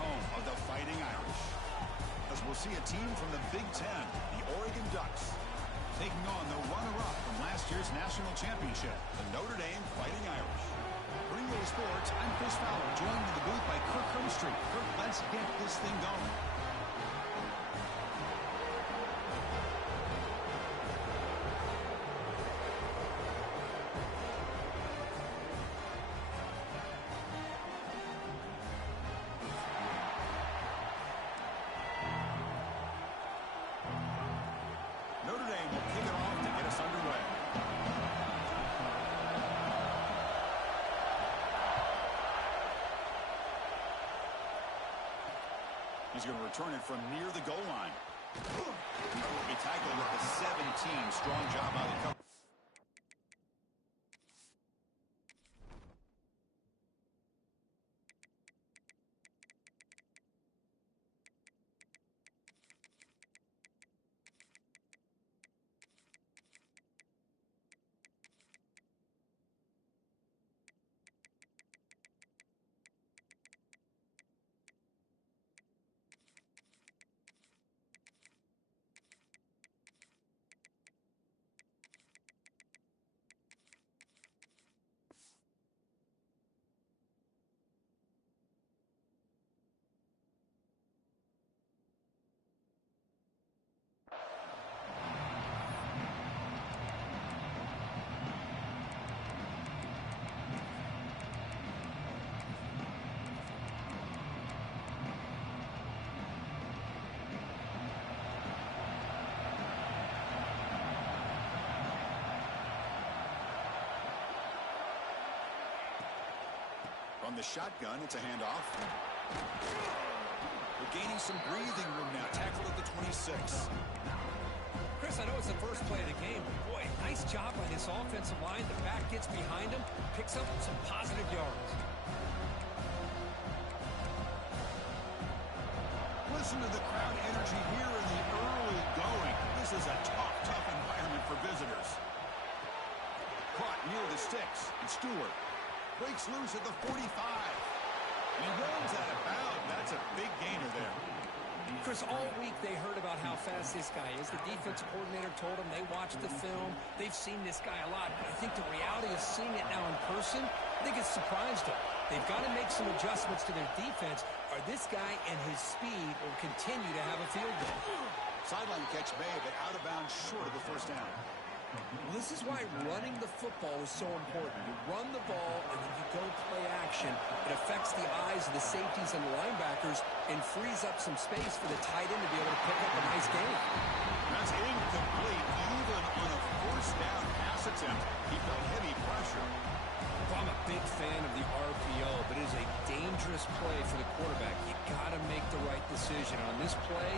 home of the Fighting Irish. As we'll see a team from the Big Ten, the Oregon Ducks, taking on the runner-up from last year's national championship, the Notre Dame Fighting Irish. For EA Sports, I'm Chris Fowler, joined in the booth by Kirk Hermstreet. Kirk, let's get this thing going. Notre Dame will kick it off to get us underway. He's going to return it from near the goal line. He will be tackled with the 17. Strong job by the cover. From the shotgun, it's a handoff. They're gaining some breathing room now. Tackled at the 26. Chris, I know it's the first play of the game, but boy, nice job by this offensive line. The back gets behind him, picks up some positive yards. Listen to the crowd energy here in the early going. This is a tough environment for visitors. Caught near the sticks, and Stewart breaks loose at the 45. And he runs out of bounds. That's a big gainer there. Chris, all week they heard about how fast this guy is. The defense coordinator told them they watched the film. They've seen this guy a lot. But I think the reality of seeing it now in person, I think it's surprised them. They've got to make some adjustments to their defense, or this guy and his speed will continue to have a field day. Sideline catch made, but out of bounds short of the first down. Well, this is why running the football is so important. You run the ball, and then you go play action. It affects the eyes of the safeties and the linebackers and frees up some space for the tight end to be able to pick up a nice gain. That's incomplete. Even on a first down pass attempt, he felt heavy pressure. Well, I'm a big fan of the RPO, but it is a dangerous play for the quarterback. You got to make the right decision. On this play,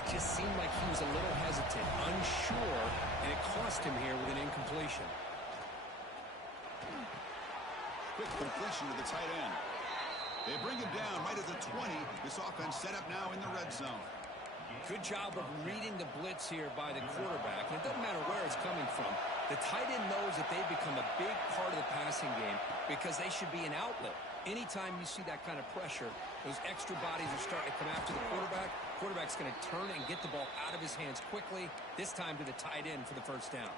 it just seemed like he was a little hesitant, unsure, and it cost him here with an incompletion. Quick completion to the tight end. They bring him down right at the 20. This offense set up now in the red zone. Good job of reading the blitz here by the quarterback. And it doesn't matter where it's coming from. The tight end knows that they've become a big part of the passing game because they should be an outlet. Anytime you see that kind of pressure, those extra bodies are starting to come after the quarterback. Quarterback's going to turn and get the ball out of his hands quickly, this time to the tight end for the first down.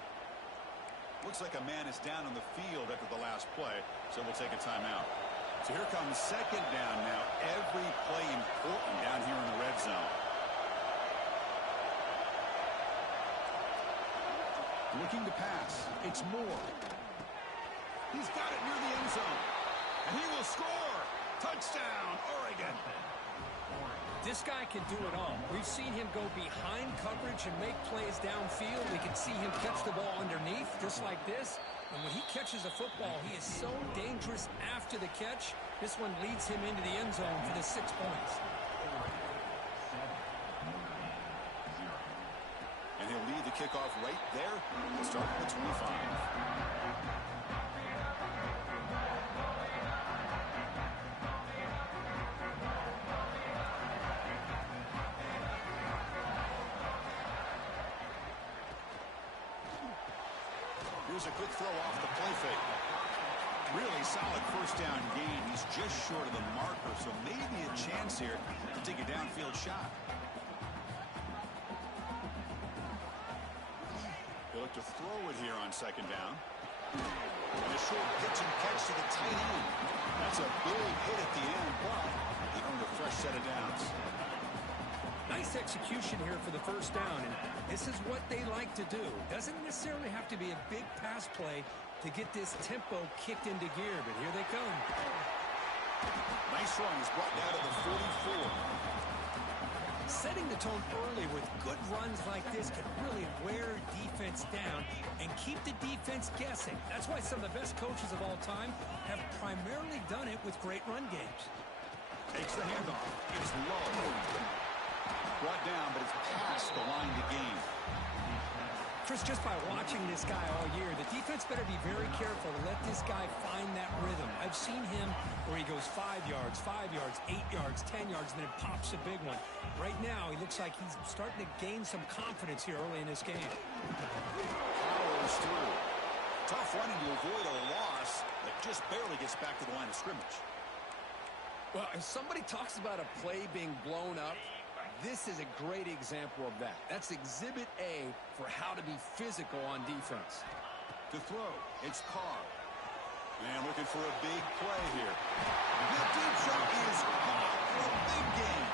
Looks like a man is down on the field after the last play, so we'll take a timeout. So here comes second down now. Every play important down here in the red zone. Looking to pass. It's Moore. He's got it near the end zone. And he will score. Touchdown, Oregon. This guy can do it all. We've seen him go behind coverage and make plays downfield. We can see him catch the ball underneath, just like this. And when he catches a football, he is so dangerous after the catch. This one leads him into the end zone for the 6 points. And he'll lead the kickoff right there. We'll start at the 25. Here's a quick throw off the play fake. Really solid first down gain. He's just short of the marker, so maybe a chance here to take a downfield shot. They look to throw it here on second down. And a short pitch and catch to the tight end. That's a big hit at the end, but he earned a fresh set of downs. Nice execution here for the first down, and this is what they like to do. Doesn't necessarily have to be a big pass play to get this tempo kicked into gear, but here they come. Nice run is brought down to the 44. Setting the tone early with good runs like this can really wear defense down and keep the defense guessing. That's why some of the best coaches of all time have primarily done it with great run games. Takes the handoff. It's low. Brought down, but it's past the line to gain. Chris, just by watching this guy all year, the defense better be very careful to let this guy find that rhythm. I've seen him where he goes 5 yards, 5 yards, 8 yards, 10 yards, and then it pops a big one. Right now, he looks like he's starting to gain some confidence here early in this game. Powers through. Tough running to avoid a loss that just barely gets back to the line of scrimmage. Well, if somebody talks about a play being blown up, this is a great example of that. That's exhibit A for how to be physical on defense. To throw, it's Carr. And looking for a big play here. The deep shot is caught for a big gain.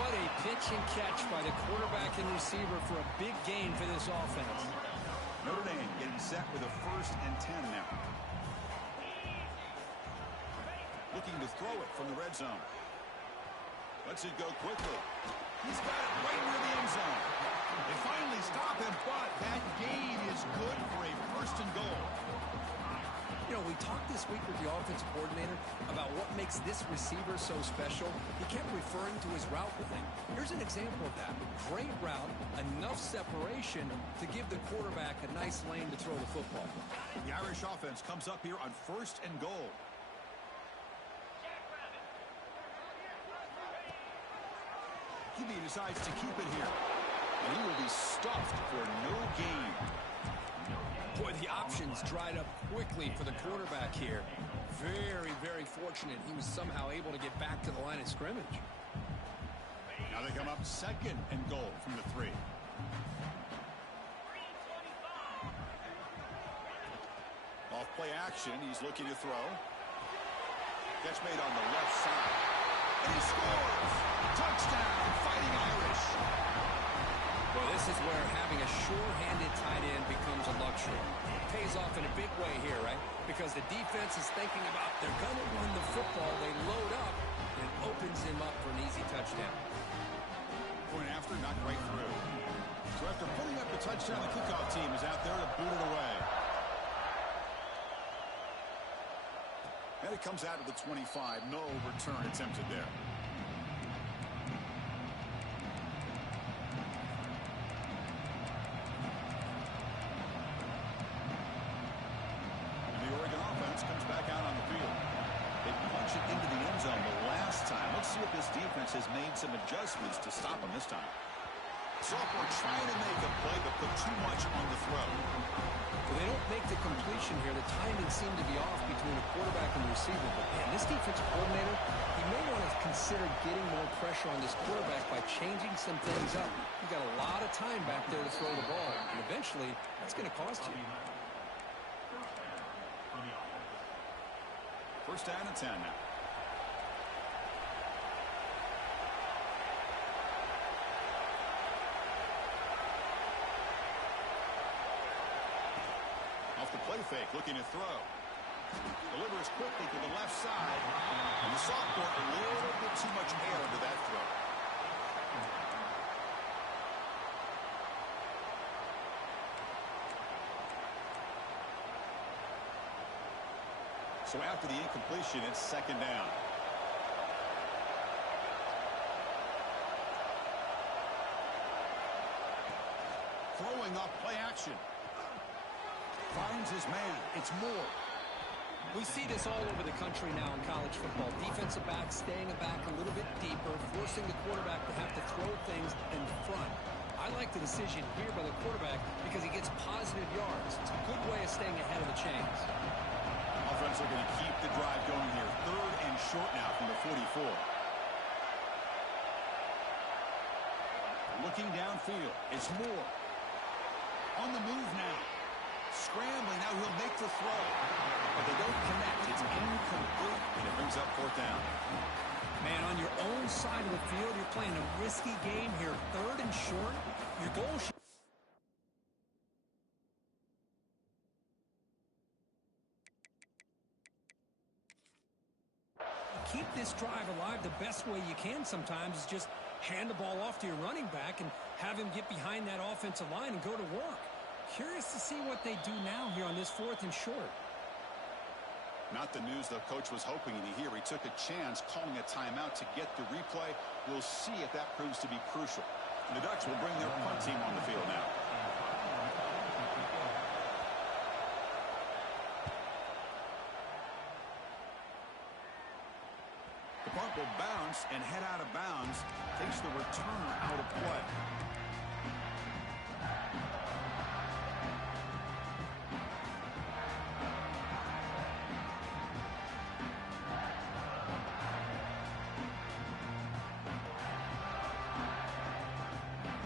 What a pitch and catch by the quarterback and receiver for a big gain for this offense. Notre Dame getting set with a 1st and 10 now. Looking to throw it from the red zone. Lets it go quickly. He's got it right near the end zone. They finally stop him, but that gain is good for a 1st and goal. You know, we talked this week with the offensive coordinator about what makes this receiver so special. He kept referring to his route with him. Here's an example of that. Great route, enough separation to give the quarterback a nice lane to throw the football. The Irish offense comes up here on 1st and goal. He decides to keep it here. And he will be stuffed for no gain. Boy, the options dried up quickly for the quarterback here. Very, very fortunate he was somehow able to get back to the line of scrimmage. Now they come up 2nd and goal from the 3. Off play action, he's looking to throw. Catch made on the left side. And he scores! Touchdown, Fighting Irish. Well, this is where having a sure-handed tight end becomes a luxury. It pays off in a big way here, right? Because the defense is thinking about they're going to run the football. They load up, and it opens him up for an easy touchdown. Point after, not right through. So after putting up the touchdown, the kickoff team is out there to boot it away. And it comes out of the 25. No return attempted there. And the Oregon offense comes back out on the field. They punch it into the end zone the last time. Let's see if this defense has made some adjustments to stop them this time. Sophomore trying to make a play, but put too much on the throw. Well, they don't make the completion here. The timing seemed to be off between the quarterback and the receiver. But, man, this defensive coordinator, he may want to consider getting more pressure on this quarterback by changing some things up. You got a lot of time back there to throw the ball. And eventually, that's going to cost you. 1st down and 10 now. Off the play fake, looking to throw. Delivers quickly to the left side. And the sophomore, a little bit too much air into that throw. So after the incompletion, it's 2nd down. Throwing off play action. Finds his man. It's Moore. We see this all over the country now in college football. Defensive backs staying back a little bit deeper, forcing the quarterback to have to throw things in front. I like the decision here by the quarterback because he gets positive yards. It's a good way of staying ahead of the chains. Offense looking to keep the drive going here. 3rd and short now from the 44. Looking downfield. It's Moore. On the move now. Scrambling. Now he'll make the throw. But they don't connect. It's incomplete. And it brings up fourth down. Man, on your own side of the field, you're playing a risky game here. Third and short. Your goal should... Keep this drive alive the best way you can sometimes is just hand the ball off to your running back and have him get behind that offensive line and go to work. Curious to see what they do now here on this fourth and short. Not the news the coach was hoping to hear. He took a chance calling a timeout to get the replay. We'll see if that proves to be crucial. The Ducks will bring their punt team on the field now. The punt will bounce and head out of bounds. Takes the returner out of play.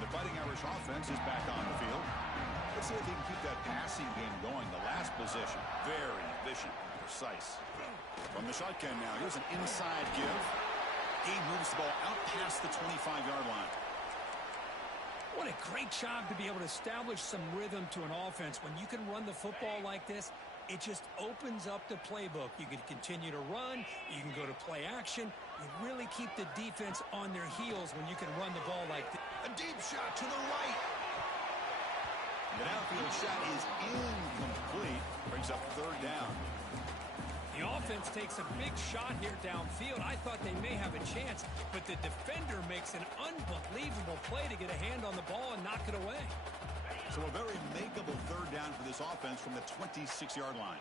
The Fighting Irish offense is back on the field. Let's see if he can keep that passing game going. The last possession, very efficient and precise. From the shotgun now, here's an inside give. He moves the ball out past the 25-yard line. What a great job to be able to establish some rhythm to an offense. When you can run the football like this, it just opens up the playbook. You can continue to run. You can go to play action. You really keep the defense on their heels when you can run the ball like this. A deep shot to the right. The downfield shot is incomplete. Brings up third down. The offense takes a big shot here downfield. I thought they may have a chance, but the defender makes an unbelievable play to get a hand on the ball and knock it away. So a very makeable third down for this offense from the 26-yard line.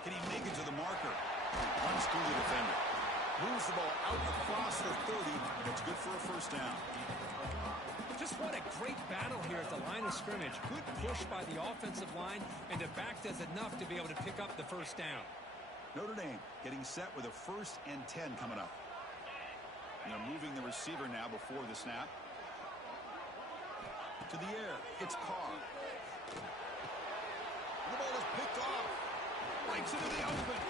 Can he make it to the marker? Runs through the defender. Moves the ball out across the 30, and it's good for a first down. Just what a great battle here at the line of scrimmage. Good push by the offensive line, and the back does enough to be able to pick up the first down. Notre Dame getting set with a 1st and 10 coming up. And they're moving the receiver now before the snap. To the air. It's Carr. The ball is picked off. Breaks into the open.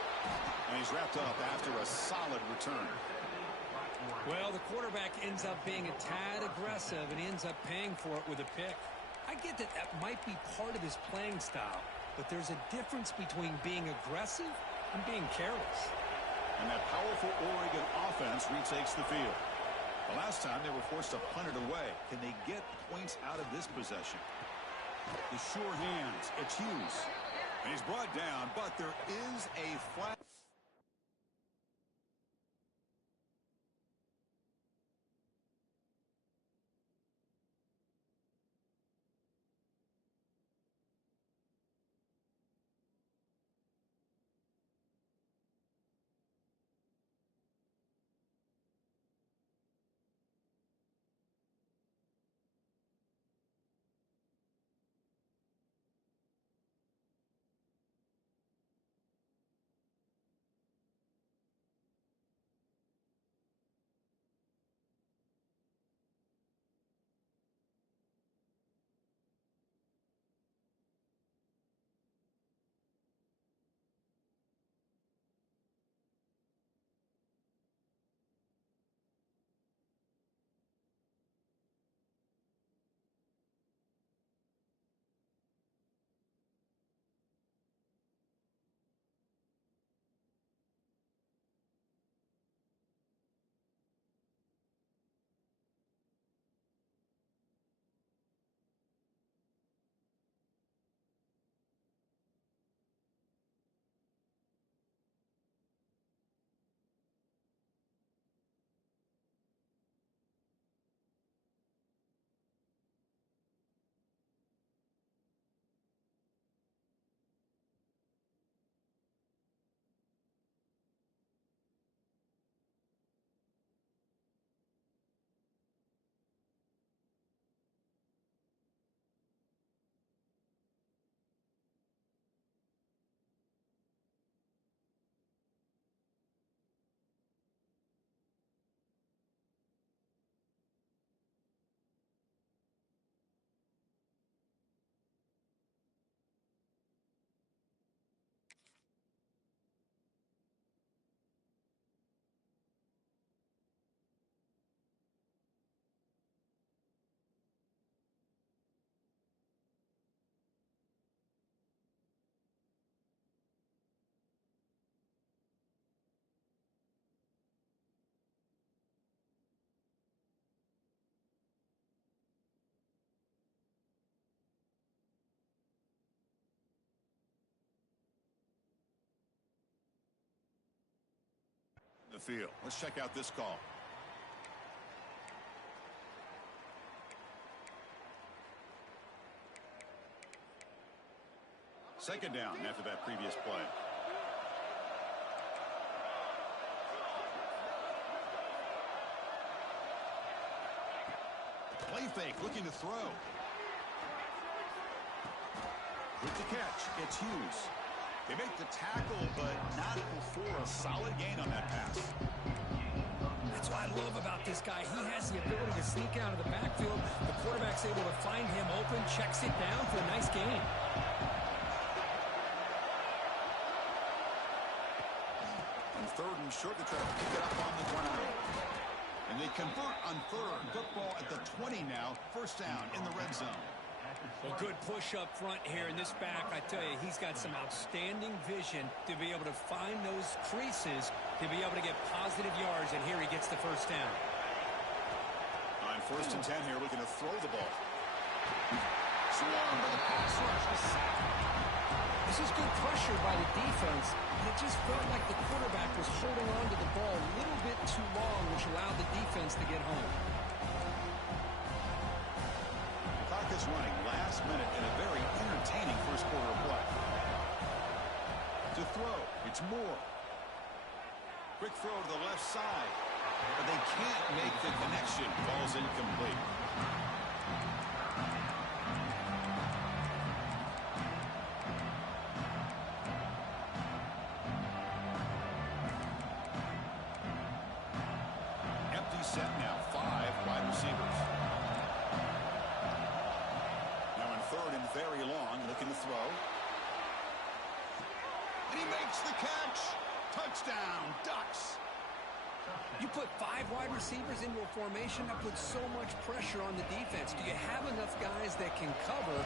And he's wrapped up after a solid return. Well, the quarterback ends up being a tad aggressive and ends up paying for it with a pick. I get that that might be part of his playing style, but there's a difference between being aggressive and being careless. And that powerful Oregon offense retakes the field. The last time they were forced to punt it away. Can they get points out of this possession? The sure hands. It's Hughes. And he's brought down, but there is a flag. the field. Let's check out this call. Second down after that previous play. Play fake, looking to throw. With the catch, it's Hughes. They make the tackle, but not before a solid gain on that pass. That's what I love about this guy. He has the ability to sneak out of the backfield. The quarterback's able to find him open, checks it down for a nice gain. On third and short, they try to pick it up on the ground. And they convert on third. Football at the 20 now. First down in the red zone. Well, good push up front here in this back. I tell you, he's got some outstanding vision to be able to find those creases, to be able to get positive yards, and here he gets the first down. On first and 10 here, looking to throw the ball. Swarmed by the pass rush. This is good pressure by the defense, and it just felt like the quarterback was holding on to the ball a little bit too long, which allowed the defense to get home. Clock is running last minute in a very entertaining first quarter of play. To throw, it's Moore. Quick throw to the left side, but they can't make the connection. Ball's incomplete. Empty set now, 5 wide receivers. Now in third and very long, looking to throw. And he makes the catch. Touchdown, Ducks. You put 5 wide receivers into a formation, that puts so much pressure on the defense. Do you have enough guys that can cover?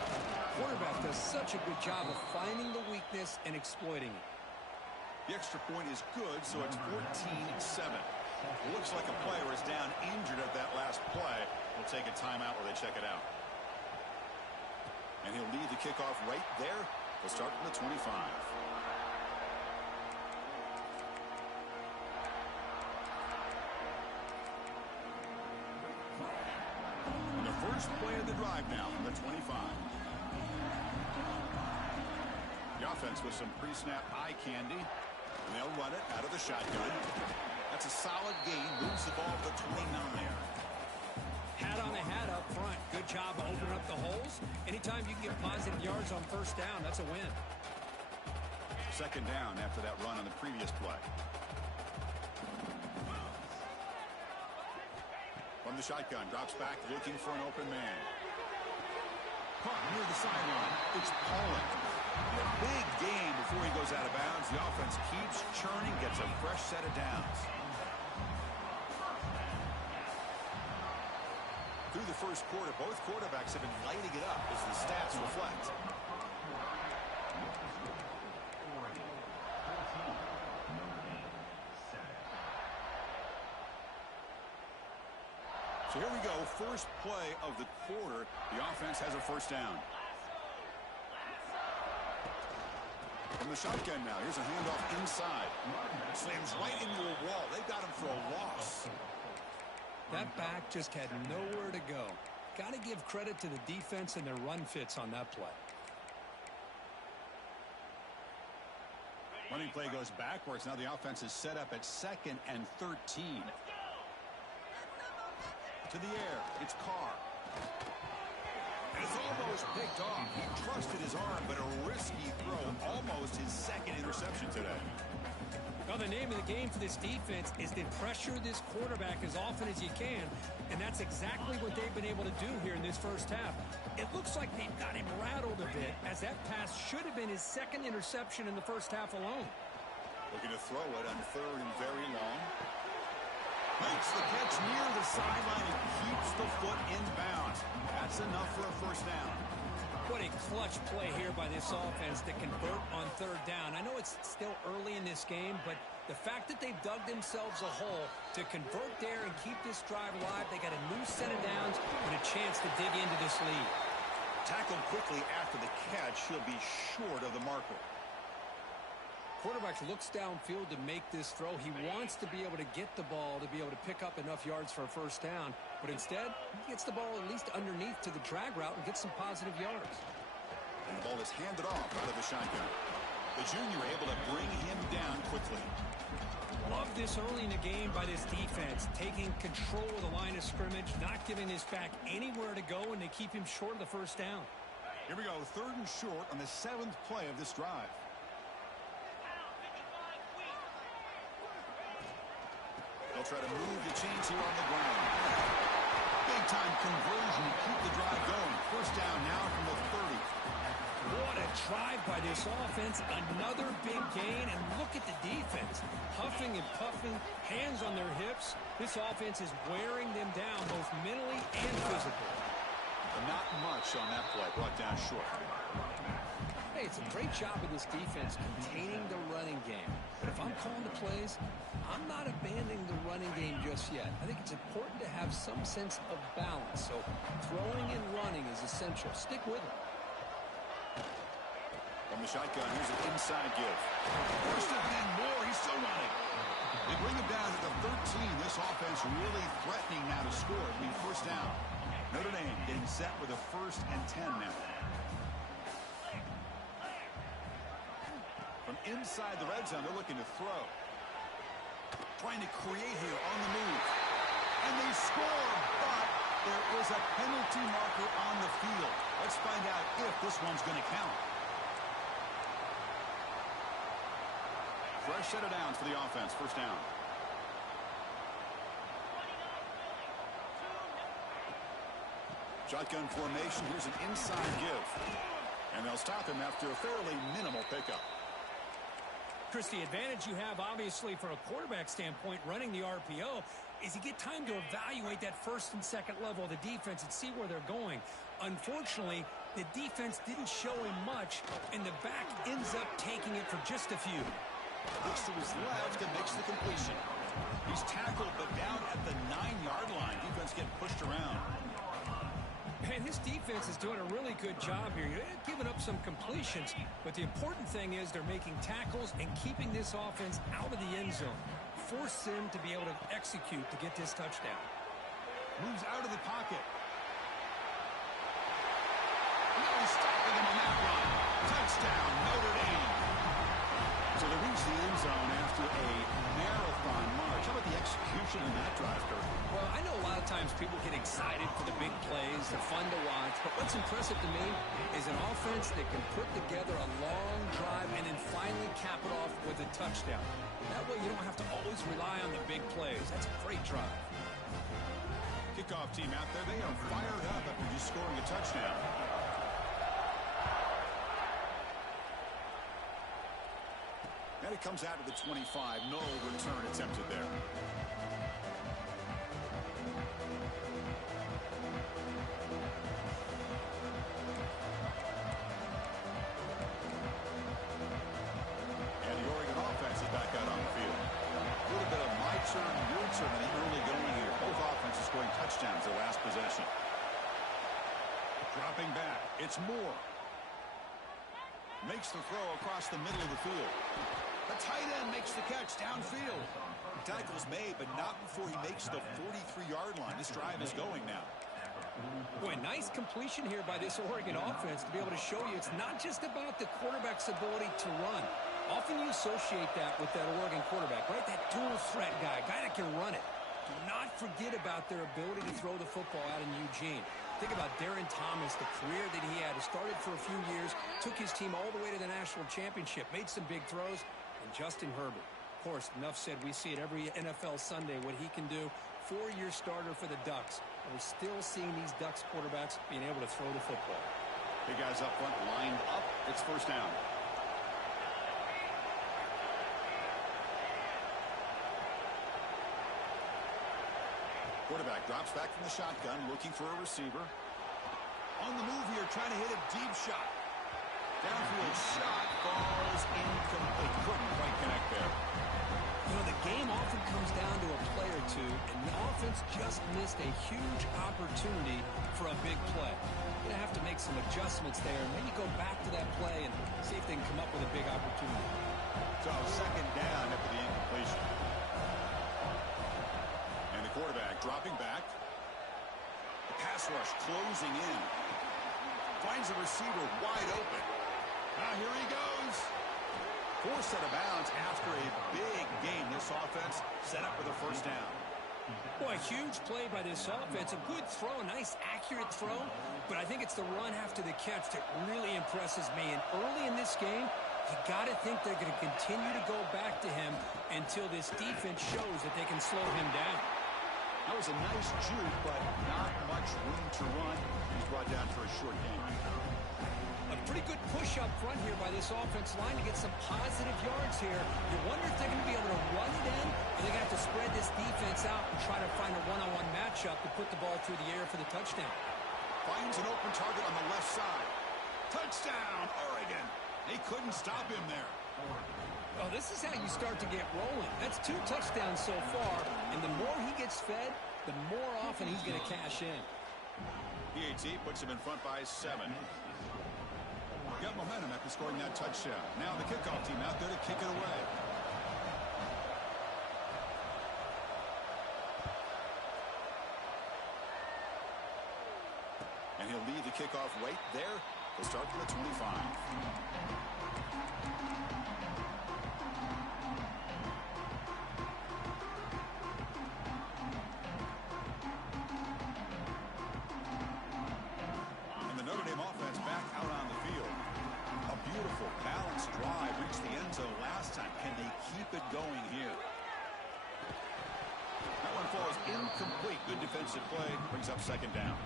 Quarterback does such a good job of finding the weakness and exploiting it. The extra point is good, so it's 14-7. It looks like a player is down injured at that last play. We'll take a timeout where they check it out. And he'll lead the kickoff right there. They'll start from the 25. And the first play of the drive now from the 25. The offense with some pre-snap eye candy. And they'll run it out of the shotgun. That's a solid gain. Moves the ball to the 29. Hat on the hat up front. Good job of opening up the holes. Anytime you can get positive yards on first down, that's a win. Second down after that run on the previous play. From the shotgun, drops back, looking for an open man. Caught near the sideline. It's Pollard. A big gain before he goes out of bounds. The offense keeps churning, gets a fresh set of downs. Through the first quarter, both quarterbacks have been lighting it up as the stats reflect. So here we go, first play of the quarter. The offense has a first down. From the shotgun now, here's a handoff inside. Slams right into a wall. They've got him for a loss. That back just had nowhere to go. Got to give credit to the defense and their run fits on that play. Running play goes backwards. Now the offense is set up at 2nd and 13. To the air, it's Carr. And it's almost picked off. He trusted his arm, but a risky throw. Almost his second interception today. Well, the name of the game for this defense is to pressure this quarterback as often as you can, and that's exactly what they've been able to do here in this first half. It looks like they've got him rattled a bit, as that pass should have been his second interception in the first half alone. Looking to throw it on third and very long. Makes the catch near the sideline and keeps the foot in bounds. That's enough for a first down. What a clutch play here by this offense to convert on third down. I know it's still early in this game, but the fact that they've dug themselves a hole to convert there and keep this drive alive, they got a new set of downs and a chance to dig into this lead. Tackled quickly after the catch, he'll be short of the marker. Quarterback looks downfield to make this throw. He wants to be able to get the ball to be able to pick up enough yards for a first down. But instead, he gets the ball at least underneath to the drag route and gets some positive yards. And the ball is handed off out of the shotgun. The junior able to bring him down quickly. Love this early in the game by this defense, taking control of the line of scrimmage, not giving this back anywhere to go, and they keep him short of the first down. Here we go, 3rd and short on the 7th play of this drive. They'll try to move the chains here on the ground. Big-time conversion to keep the drive going. First down now from the 30. What a drive by this offense. Another big gain, and look at the defense. Huffing and puffing, hands on their hips. This offense is wearing them down both mentally and physically. Not much on that play, brought down short. Hey, it's a great job of this defense containing the running game. But if I'm calling the plays, I'm not abandoning the running game just yet. I think it's important to have some sense of balance. So throwing and running is essential. Stick with it. From the shotgun, here's an inside give. First and more, he's still running. They bring him down to the 13. This offense really threatening now to score. I mean, first down. Notre Dame getting set with a 1st and 10 now. From inside the red zone, they're looking to throw. Trying to create here on the move. And they score, but there is a penalty marker on the field. Let's find out if this one's going to count. Fresh set of downs for the offense. First down. Shotgun formation. Here's an inside give. And they'll stop him after a fairly minimal pickup. Chris, the advantage you have, obviously, from a quarterback standpoint, running the RPO, is you get time to evaluate that 1st and 2nd level of the defense and see where they're going. Unfortunately, the defense didn't show him much, and the back ends up taking it for just a few. Looks to his left and makes the completion. He's tackled, but down at the 9-yard line. Defense getting pushed around. Man, this defense is doing a really good job here. They're giving up some completions, but the important thing is they're making tackles and keeping this offense out of the end zone. Force them to be able to execute to get this touchdown. Moves out of the pocket. No stopping him on that run. Touchdown, Notre Dame. So they reach the end zone after a marathon march. How about the execution in that drive, Kirk? Well, I know a lot of times people get excited for the big plays. They're fun to watch. But what's impressive to me is an offense that can put together a long drive and then finally cap it off with a touchdown. That way you don't have to always rely on the big plays. That's a great drive. Kickoff team out there. They are fired up after just scoring a touchdown. And it comes out to the 25. No return attempted there. And the Oregon offense is back out on the field. A little bit of my turn, your turn in the early going here. Both offenses scoring touchdowns their last possession. Dropping back. It's Moore. Makes the throw across the middle of the field. The tight end makes the catch downfield. The tackle's made, but not before he makes the 43-yard line. This drive is going now. Boy, nice completion here by this Oregon offense to be able to show you it's not just about the quarterback's ability to run. Often you associate that with that Oregon quarterback, right? That dual threat guy that can run it. Do not forget about their ability to throw the football out in Eugene. Think about Darren Thomas, the career that he had. He started for a few years, took his team all the way to the national championship, made some big throws. And Justin Herbert, of course, enough said, we see it every NFL Sunday, what he can do. 4-year starter for the Ducks. And we're still seeing these Ducks quarterbacks being able to throw the football. Big guys up front lined up. It's first down. Quarterback drops back from the shotgun, looking for a receiver. On the move here, trying to hit a deep shot. Downfield shot falls incomplete. Couldn't quite connect there. You know, the game often comes down to a play or two, and the offense just missed a huge opportunity for a big play. You're going to have to make some adjustments there and maybe go back to that play and see if they can come up with a big opportunity. So second down after the incompletion. And the quarterback dropping back. The pass rush closing in. Finds a receiver wide open. Now here he goes. Forced out of bounds after a big game. This offense set up with a first down. Boy, a huge play by this offense. A good throw, a nice accurate throw. But I think it's the run after the catch that really impresses me. And early in this game, you got to think they're going to continue to go back to him until this defense shows that they can slow him down. That was a nice juke, but not much room to run. He's brought down for a short game. A pretty good push up front here by this offense line to get some positive yards here. You wonder if they're going to be able to run it in, or they're going to have to spread this defense out and try to find a one-on-one matchup to put the ball through the air for the touchdown. Finds an open target on the left side. Touchdown, Oregon. They couldn't stop him there. Oh, this is how you start to get rolling. That's 2 touchdowns so far, and the more he gets fed, the more often he's going to cash in. PAT puts him in front by 7. Got momentum after scoring that touchdown. Now the kickoff team out there to kick it away. And he'll lead the kickoff right there. He'll start from the 25. And the Notre Dame offense back out on the field. A beautiful, balanced drive reached the end zone last time. Can they keep it going here? That one falls incomplete. Good defensive play. Brings up second down.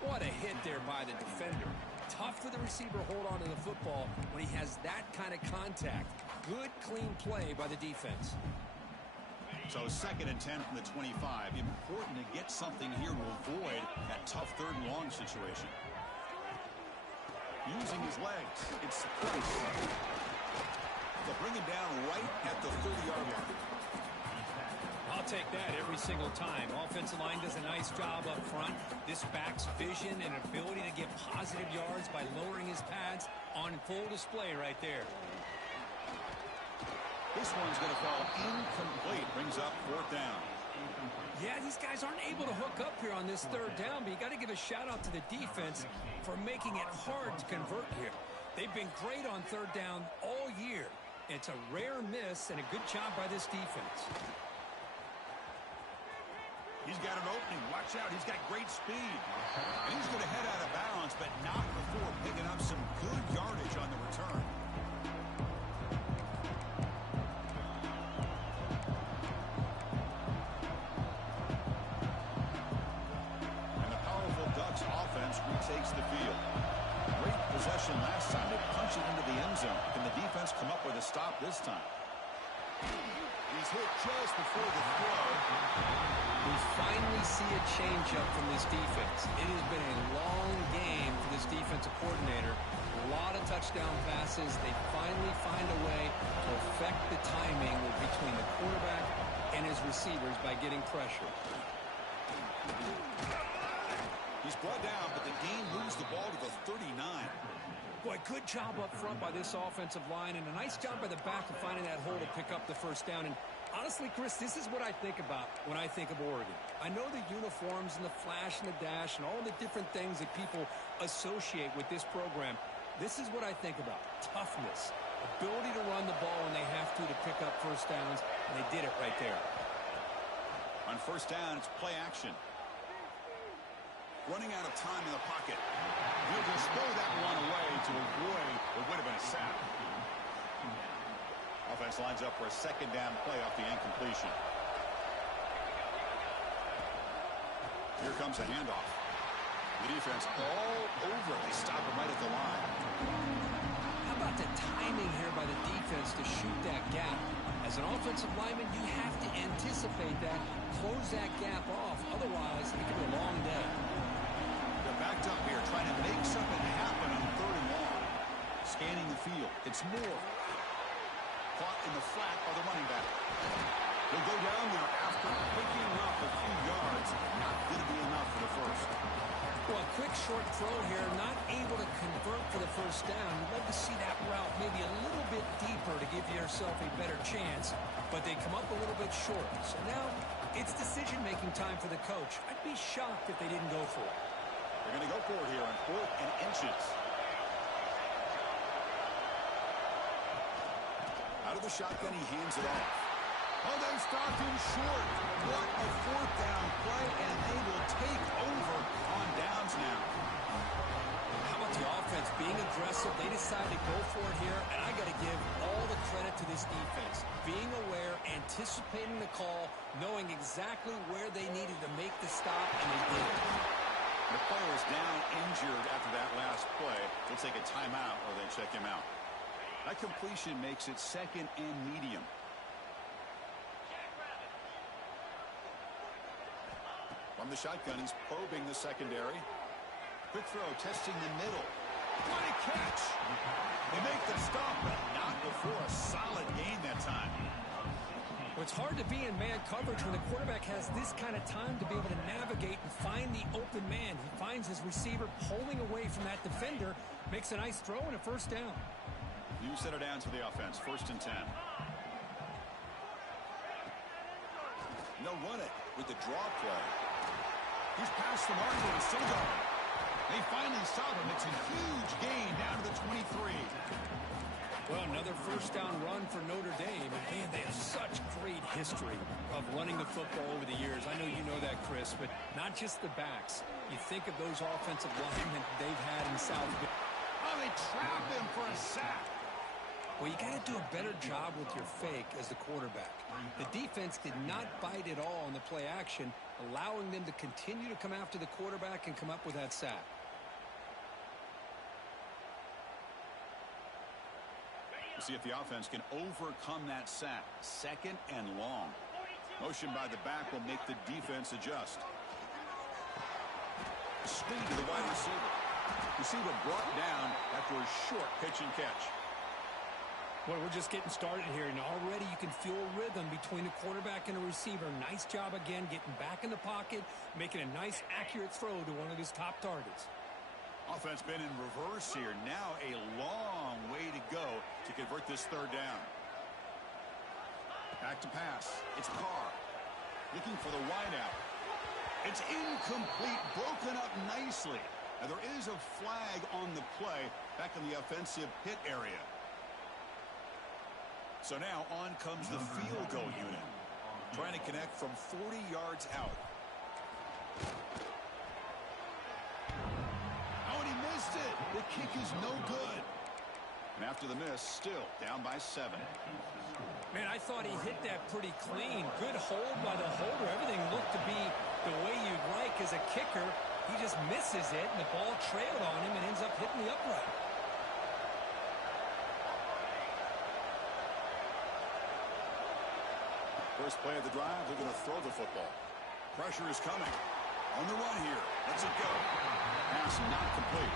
What a hit there by the defender. Tough for the receiver to hold on to the football when he has that kind of contact. Good, clean play by the defense. So second and 10 from the 25. Important to get something here to avoid that tough third and long situation. Using his legs. It's Price. They'll bring him down right at the 30-yard line. I'll take that every single time. Offensive line does a nice job up front. This back's vision and ability to get positive yards by lowering his pads on full display right there. This one's going to fall incomplete. Brings up fourth down. Yeah, these guys aren't able to hook up here on this third down, but you got to give a shout out to the defense for making it hard to convert here. They've been great on third down all year. It's a rare miss and a good job by this defense. He's got an opening. Watch out. He's got great speed. And he's going to head out of bounds, but not before picking up some good yardage on the return. And the powerful Ducks offense retakes the field. Great possession last time. They punch it into the end zone. Can the defense come up with a stop this time? He's hit just before the throw. We finally see a change-up from this defense. It has been a long game for this defensive coordinator. A lot of touchdown passes. They finally find a way to affect the timing between the quarterback and his receivers by getting pressure. He's brought down, but the game moves the ball to the 39. Boy, good job up front by this offensive line, and a nice job by the back of finding that hole to pick up the first down. And honestly, Chris, this is what I think about when I think of Oregon. I know the uniforms and the flash and the dash and all the different things that people associate with this program. This is what I think about. Toughness, ability to run the ball when they have to pick up first downs, and they did it right there. On first down, it's play action. Running out of time in the pocket. He'll just throw that one away to avoid what would have been a sack. Offense lines up for a second down play off the incompletion. Here comes a handoff. The defense all over it. They stop him right at the line. How about the timing here by the defense to shoot that gap? As an offensive lineman, you have to anticipate that, close that gap off. Otherwise, it could be a long day. They're backed up here, trying to make something happen on third and long. Scanning the field. It's Moore. Caught in the flat by the running back. He'll go down there after picking up a few yards. Not going to be enough for the first. Well, a quick short throw here, not able to convert for the first down. You'd love to see that route maybe a little bit deeper to give yourself a better chance, but they come up a little bit short. So now it's decision-making time for the coach. I'd be shocked if they didn't go for it. They're going to go for it here on 4th and inches. Out of the shotgun, he hands it off. Oh, they stopped him short. What a 4th down play, and they will take over on downs now. How about the offense being aggressive? They decided to go for it here, and I got to give all the credit to this defense. Being aware, anticipating the call, knowing exactly where they needed to make the stop, and they did it. The player is down injured after that last play. They'll take a timeout or they check him out. That completion makes it 2nd and medium. From the shotgun, he's probing the secondary. Quick throw, testing the middle. What a catch! They make the stop, but not before a solid gain that time. Well, it's hard to be in man coverage when the quarterback has this kind of time to be able to navigate and find the open man. He finds his receiver pulling away from that defender, makes a nice throw and a first down. New center down to the offense, 1st and 10. They'll run it with the draw play. He's past the mark with a single. They finally stop him. It's a huge gain down to the 23. Well, another first down run for Notre Dame. And man, they have such great history of running the football over the years. I know you know that, Chris, but not just the backs. You think of those offensive linemen they've had in South Bend. Oh, they trap him for a sack. Well, you got to do a better job with your fake as the quarterback. The defense did not bite at all on the play action, allowing them to continue to come after the quarterback and come up with that sack. We'll see if the offense can overcome that sack. 2nd and long. Motion by the back will make the defense adjust. Speed to the wide receiver. Receiver brought down after a short pitch and catch. Well, we're just getting started here, and already you can feel a rhythm between a quarterback and a receiver. Nice job again getting back in the pocket, making a nice, accurate throw to one of his top targets. Offense been in reverse here. Now a long way to go to convert this 3rd down. Back to pass. It's Carr. Looking for the wideout. It's incomplete, broken up nicely. Now there is a flag on the play back in the offensive pit area. So now on comes the field goal unit. Trying to connect from 40 yards out. Oh, and he missed it. The kick is no good. And after the miss, still down by 7. Man, I thought he hit that pretty clean. Good hold by the holder. Everything looked to be the way you'd like as a kicker. He just misses it, and the ball trailed on him and ends up hitting the upright. First play of the drive, they're going to throw the football. Pressure is coming. On the run here. Let's it go. Pass not complete.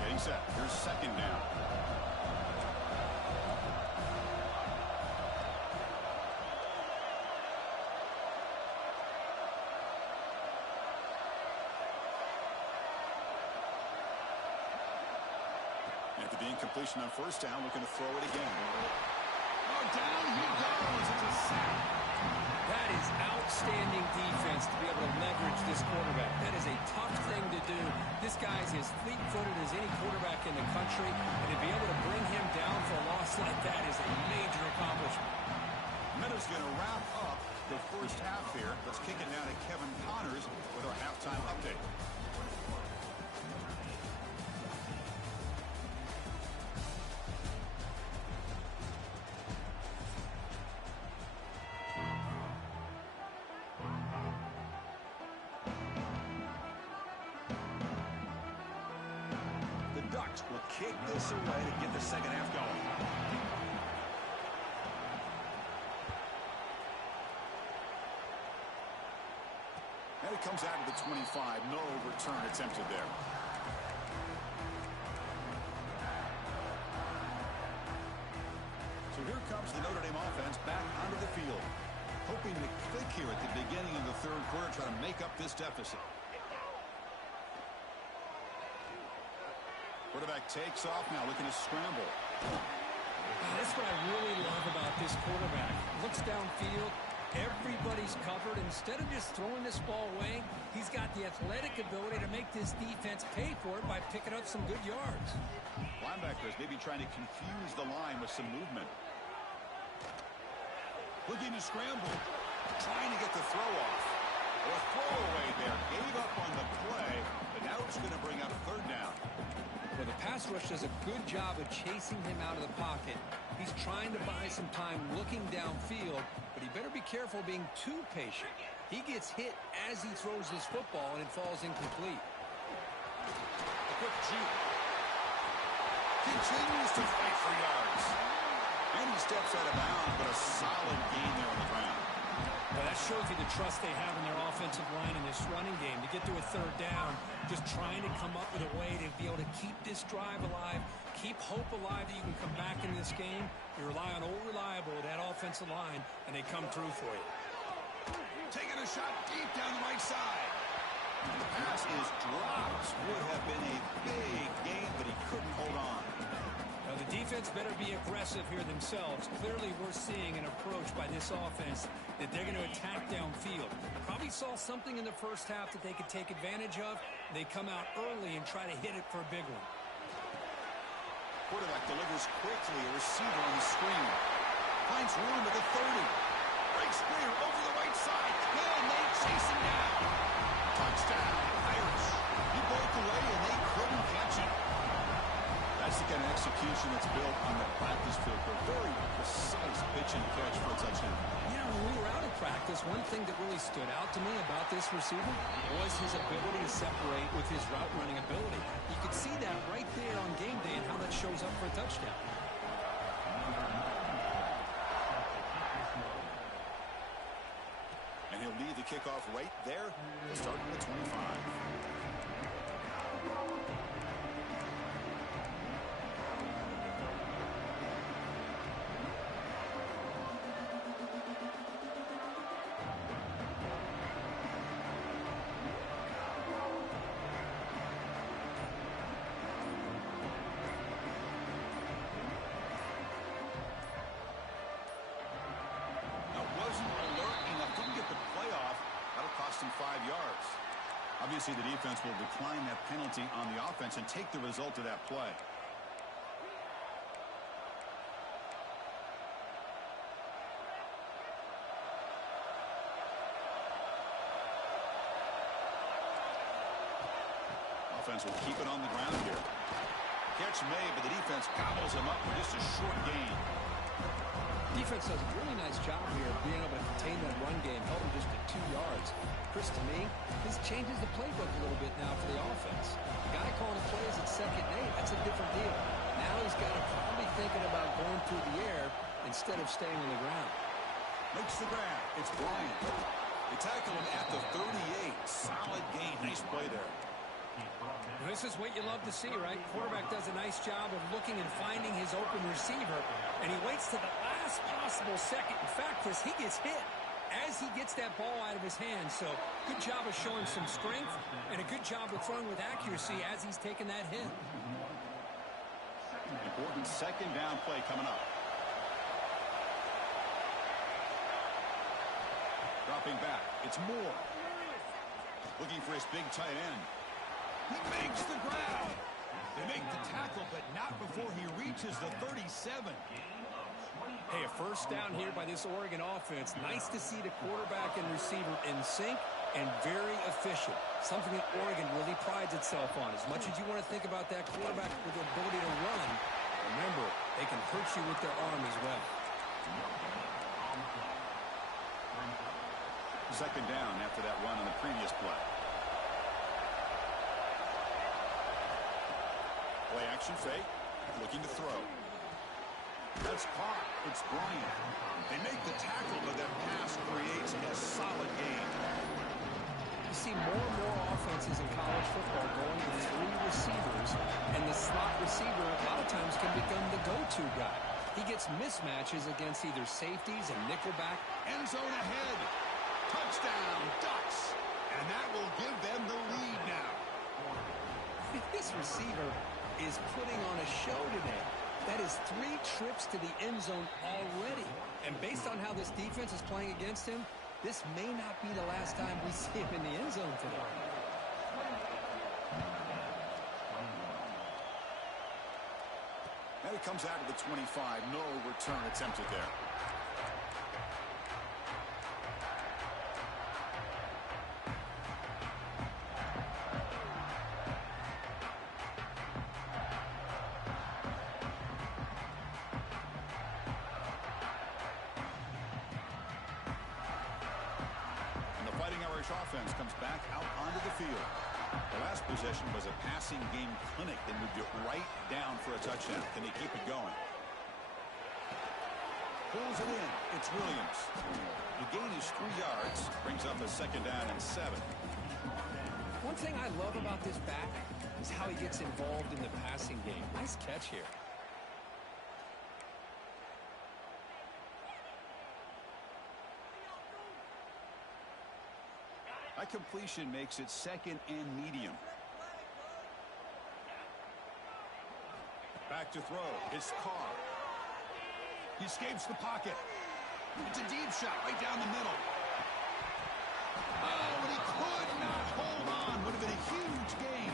Getting set. Here's 2nd down. After the incompletion on 1st down, looking to throw it again. Oh, down he goes. It's a sack. That is outstanding defense to be able to leverage this quarterback. That is a tough thing to do. This guy's as fleet-footed as any quarterback in the country, and to be able to bring him down for a loss like that is a major accomplishment. Minnows going to wrap up the first half here. Let's kick it now to Kevin Connors with our halftime update. Will kick this away to get the second half going. And it comes out of the 25. No return attempted there. moves the Notre Dame offense back onto the field. Hoping to click here at the beginning of the third quarter, try to make up this deficit. Quarterback takes off now, looking to scramble. That's what I really love about this quarterback. Looks downfield. Everybody's covered. Instead of just throwing this ball away, he's got the athletic ability to make this defense pay for it by picking up some good yards. Linebackers maybe trying to confuse the line with some movement. Looking to scramble. Trying to get the throw off. Or a throwaway there. Gave up on the play, but now it's going to bring up third down. Well, the pass rush does a good job of chasing him out of the pocket. He's trying to buy some time looking downfield, but he better be careful being too patient. He gets hit as he throws this football, and it falls incomplete. A quick juke. Continues to fight for yards. And he steps out of bounds, but a solid gain there on the ground. Well, that shows you the trust they have in their offensive line in this running game. To get to a third down, just trying to come up with a way to be able to keep this drive alive, keep hope alive that you can come back in this game. You rely on Old Reliable, that offensive line, and they come through for you. Taking a shot deep down the right side. The pass is dropped. Would have been a big gain, but he couldn't hold on. Now, the defense better be aggressive here themselves. Clearly, we're seeing an approach by this offense that they're going to attack downfield. Probably saw something in the first half that they could take advantage of. They come out early and try to hit it for a big one. Quarterback delivers quickly. A receiver on the screen. Finds room at the 30. Breaks clear over the right side. And they chase him down. Touchdown, Irish. He broke away and they couldn't catch him. That's the kind of execution that's built on the practice field. A very precise pitch and catch for a touchdown. You know, when we were out of practice, one thing that really stood out to me about this receiver was his ability to separate with his route running ability. You could see that right there on game day and how that shows up for a touchdown. And he'll lead the kickoff right there. We'll start at the 25. Him 5 yards. Obviously, the defense will decline that penalty on the offense and take the result of that play. Offense will keep it on the ground here. Catch made, but the defense gobbles him up for just a short gain. Defense does a really nice job here of being able to contain that run game, held him just at 2 yards. Chris, to me, this changes the playbook a little bit now for the offense. The guy calling plays at 2nd and 8, that's a different deal. Now he's got to probably thinking about going through the air instead of staying on the ground. Makes the grab. It's Bryant. They tackle him at the 38. Solid gain. Nice play there. This is what you love to see, right? Quarterback does a nice job of looking and finding his open receiver, and he waits to the last possible second. In fact, Chris, he gets hit as he gets that ball out of his hands. So good job of showing some strength and a good job of throwing with accuracy as he's taking that hit. Important second down play coming up. Dropping back. It's Moore. Looking for his big tight end. He makes the grab. They make the tackle, but not before he reaches the 37. Hey, a first down here by this Oregon offense. Nice to see the quarterback and receiver in sync and very efficient. Something that Oregon really prides itself on. As much as you want to think about that quarterback with the ability to run, remember, they can hurt you with their arm as well. Second down after that run on the previous play. Play action fake, looking to throw. That's caught. It's Bryant. They make the tackle, but that pass creates a solid gain. You see more and more offenses in college football going with 3 receivers, and the slot receiver a lot of times can become the go-to guy. He gets mismatches against either safeties and nickelback. End zone ahead. Touchdown, Ducks. And that will give them the lead now. This receiver is putting on a show today. That is 3 trips to the end zone already. And based on how this defense is playing against him, this may not be the last time we see him in the end zone today. And it comes out of the 25. No return attempted there. Offense comes back out onto the field. The last possession was a passing game clinic. They moved it right down for a touchdown. Can they keep it going? Pulls it in. It's Williams. The gain is 3 yards. Brings up a 2nd down and 7. One thing I love about this back is how he gets involved in the passing game. Nice catch here. That completion makes it 2nd and medium. Back to throw. It's Carr. He escapes the pocket. It's a deep shot right down the middle. Oh, and he could not hold on. Would have been a huge gain.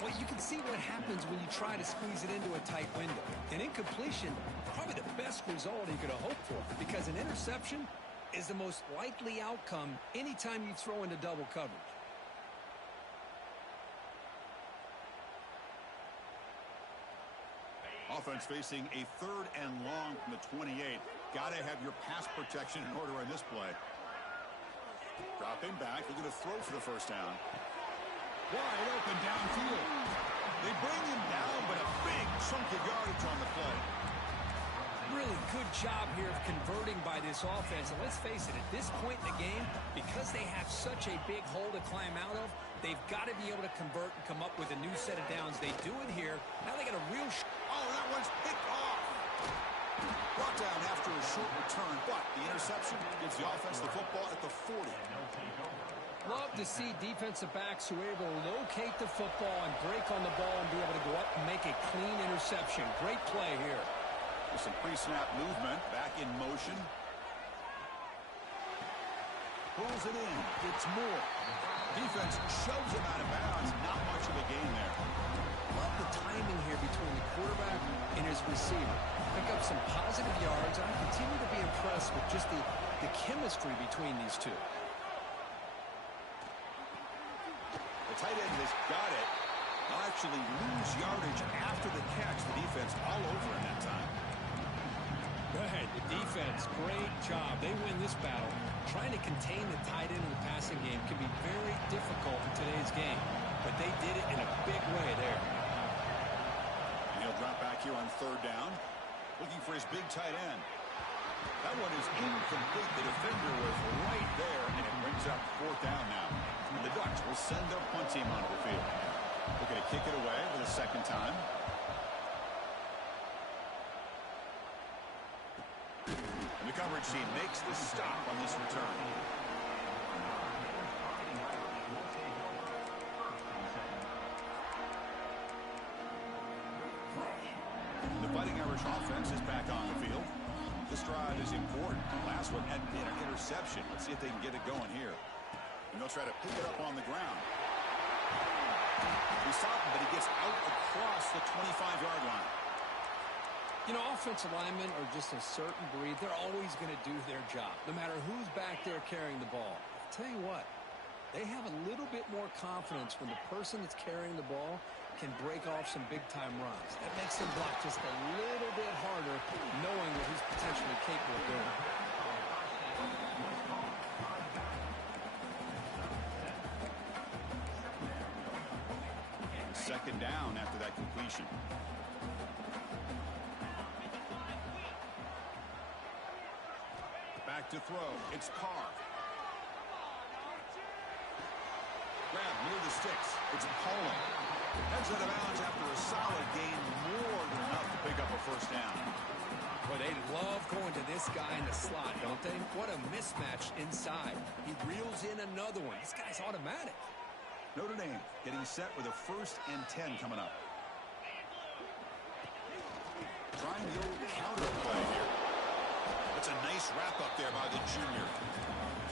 Well, you can see what happens when you try to squeeze it into a tight window. An incompletion, probably the best result he could have hoped for, because an interception is the most likely outcome anytime you throw into double coverage. Offense facing a 3rd and long from the 28. Got to have your pass protection in order in this play. Dropping back, looking to throw for the 1st down. Wide open downfield. They bring him down, but a big chunk of yardage on the play. Really good job here of converting by this offense. And let's face it, at this point in the game, because they have such a big hole to climb out of, they've got to be able to convert and come up with a new set of downs. They do it here. Now they got a real... Oh, that one's picked off. Brought down after a short return, but the interception gives the offense the football at the 40. Love to see defensive backs who are able to locate the football and break on the ball and be able to go up and make a clean interception. Great play here. With some pre-snap movement, back in motion. Pulls it in. It's Moore. Defense shoves him out of bounds. Not much of a gain there. Love the timing here between the quarterback and his receiver. Pick up some positive yards, and I continue to be impressed with just the chemistry between these two. The tight end has got it. They'll actually lose yardage after the catch. The defense all over in that time. Good. The defense, great job. They win this battle. Trying to contain the tight end in the passing game can be very difficult in today's game. But they did it in a big way there. And he'll drop back here on 3rd down. Looking for his big tight end. That one is incomplete. The defender was right there, and it brings up 4th down now. The Ducks will send their punt team onto the field. Looking to kick it away for the 2nd time. And the coverage team makes the stop on this return. The Fighting Irish offense is back on the field. This drive is important. The last one had been an interception. Let's see if they can get it going here. And they'll try to pick it up on the ground. He stopped him, but he gets out across the 25-yard line. You know, offensive linemen are just a certain breed. They're always going to do their job, no matter who's back there carrying the ball. I'll tell you what, they have a little bit more confidence when the person that's carrying the ball can break off some big-time runs. That makes them block just a little bit harder, knowing what he's potentially capable of doing. 2nd down after that completion. Back to throw. It's Carr. Grab near the sticks. It's Poland. Heads out of bounds after a solid gain, more than enough to pick up a 1st down. Well, they love going to this guy in the slot, don't they? What a mismatch inside. He reels in another one. This guy's automatic. Notre Dame getting set with a 1st and 10 coming up. Trying the old counter play here. That's a nice wrap-up there by the junior.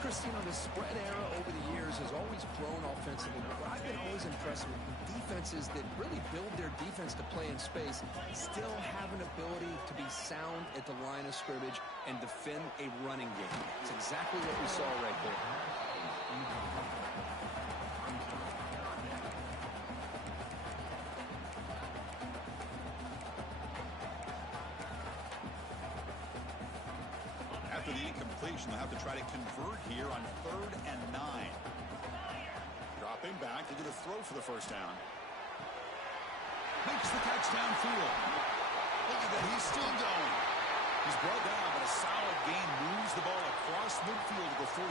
Christine, the spread era over the years has always grown offensively, but what I've been always impressed with defenses that really build their defense to play in space still have an ability to be sound at the line of scrimmage and defend a running game. It's exactly what we saw right there. After the incompletion, they'll have to try to convert here on 3rd and 9. Dropping back, they're going to throw for the 1st down. Makes the catch downfield. Look at that, he's still going. He's brought down, but a solid gain moves the ball across midfield to the 41.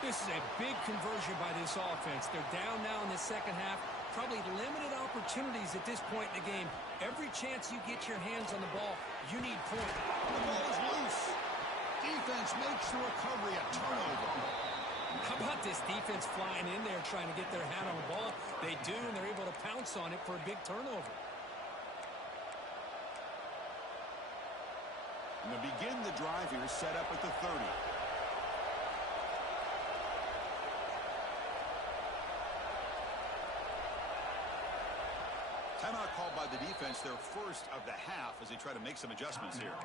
This is a big conversion by this offense. They're down now in the second half. Probably limited opportunities at this point in the game. Every chance you get your hands on the ball, you need points. The ball is loose. Defense makes the recovery a turnover. How about this defense flying in there trying to get their hand on the ball? They do, and they're able to pounce on it for a big turnover. And they begin the drive here, set up at the 30. Timeout called by the defense, their 1st of the half, as they try to make some adjustments here.